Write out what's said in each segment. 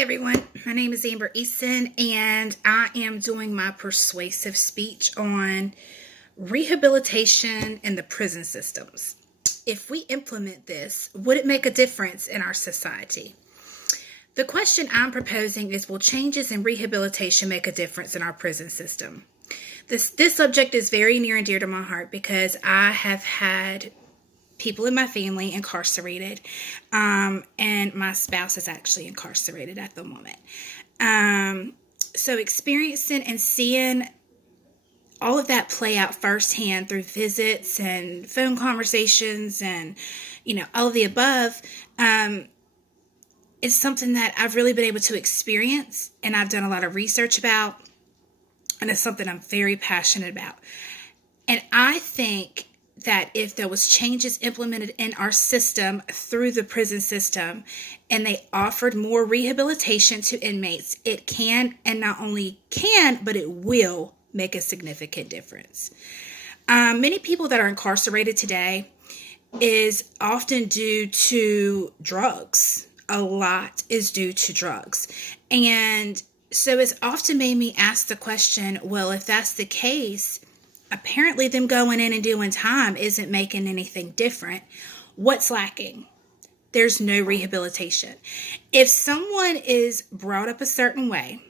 everyone, my name is Amber Easton and I am doing my persuasive speech on rehabilitation in the prison systems. If we implement this, would it make a difference in our society? The question I'm proposing is, will changes in rehabilitation make a difference in our prison system? This subject is very near and dear to my heart because I have had people in my family incarcerated, and my spouse is actually incarcerated at the moment. So experiencing and seeing all of that play out firsthand through visits and phone conversations and, all of the above, is something that I've really been able to experience and I've done a lot of research about, and it's something I'm very passionate about. And I think that if there was changes implemented in our system through the prison system and they offered more rehabilitation to inmates, it can, and not only can, but it will make a significant difference. Many people that are incarcerated today is often due to drugs. A lot is due to drugs. And so it's often made me ask the question, well, if that's the case, apparently them going in and doing time isn't making anything different. What's lacking? There's no rehabilitation. If someone is brought up a certain way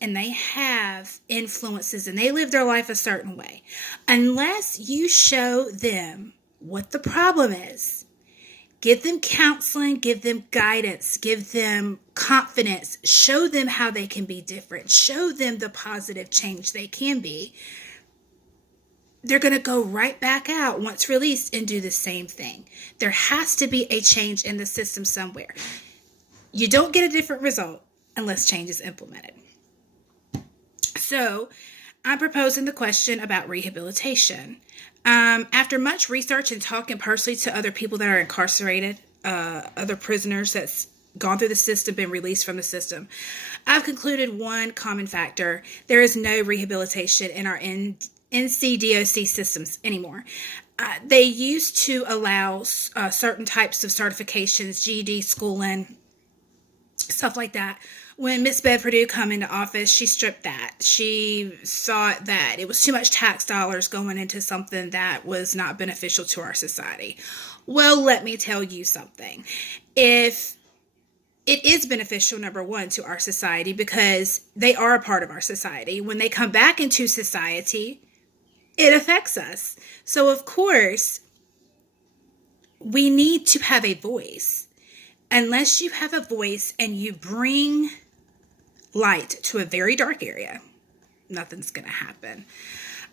and they have influences and they live their life a certain way, unless you show them what the problem is, give them counseling, give them guidance, give them confidence, show them how they can be different, show them the positive change they can be, they're going to go right back out once released and do the same thing. There has to be a change in the system somewhere. You don't get a different result unless change is implemented. So I'm proposing the question about rehabilitation. After much research and talking personally to other people that are incarcerated, other prisoners that's gone through the system, been released from the system, I've concluded one common factor: there is no rehabilitation in our NCDOC systems anymore. They used to allow certain types of certifications, GED, schooling, stuff like that. When Miss Bev Perdue come into office, she stripped that. She thought that it was too much tax dollars going into something that was not beneficial to our society. Well, let me tell you something. If it is beneficial, number one, to our society, because they are a part of our society. When they come back into society, it affects us. So, of course, we need to have a voice. Unless you have a voice and you bring light to a very dark area, nothing's going to happen.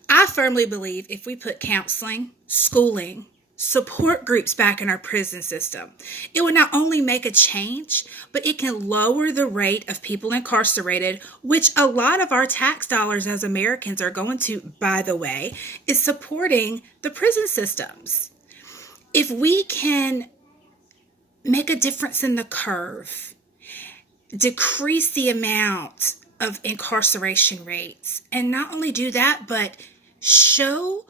I firmly believe if we put counseling, schooling, support groups back in our prison system, it would not only make a change, but it can lower the rate of people incarcerated, which a lot of our tax dollars as Americans are going to, by the way, is supporting the prison systems. If we can make a difference in the curve, decrease the amount of incarceration rates, and not only do that, but show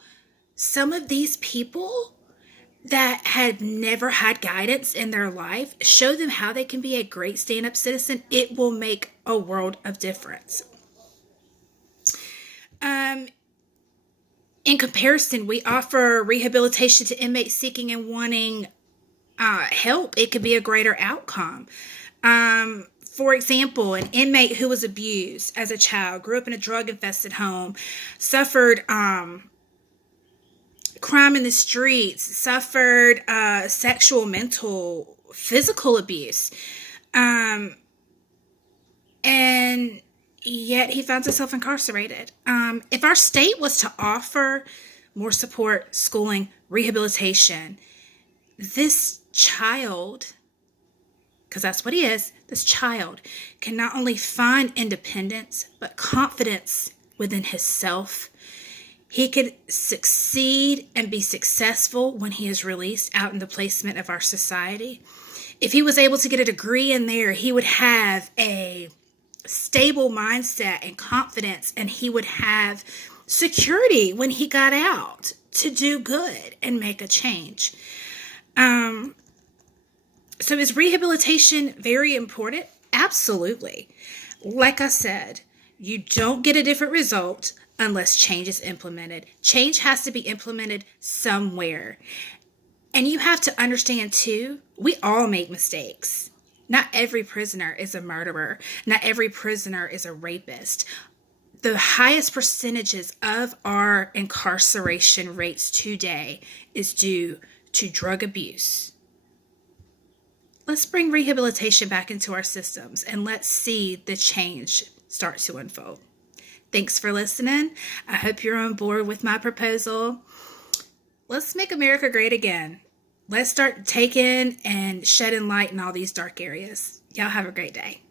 some of these people that had never had guidance in their life, show them how they can be a great stand-up citizen, it will make a world of difference. In comparison, we offer rehabilitation to inmates seeking and wanting help. It could be a greater outcome. For example, an inmate who was abused as a child, grew up in a drug-infested home, suffered crime in the streets, suffered sexual, mental, physical abuse, and yet he finds himself incarcerated. If our state was to offer more support, schooling, rehabilitation, this child, because that's what he is, this child can not only find independence, but confidence within himself. He could succeed and be successful when he is released out in the placement of our society. If he was able to get a degree in there, he would have a stable mindset and confidence, and he would have security when he got out to do good and make a change. So is rehabilitation very important? Absolutely. Like I said, you don't get a different result unless change is implemented. Change has to be implemented somewhere. And you have to understand too, we all make mistakes. Not every prisoner is a murderer. Not every prisoner is a rapist. The highest percentages of our incarceration rates today is due to drug abuse. Let's bring rehabilitation back into our systems and let's see the change start to unfold. Thanks for listening. I hope you're on board with my proposal. Let's make America great again. Let's start taking and shedding light in all these dark areas. Y'all have a great day.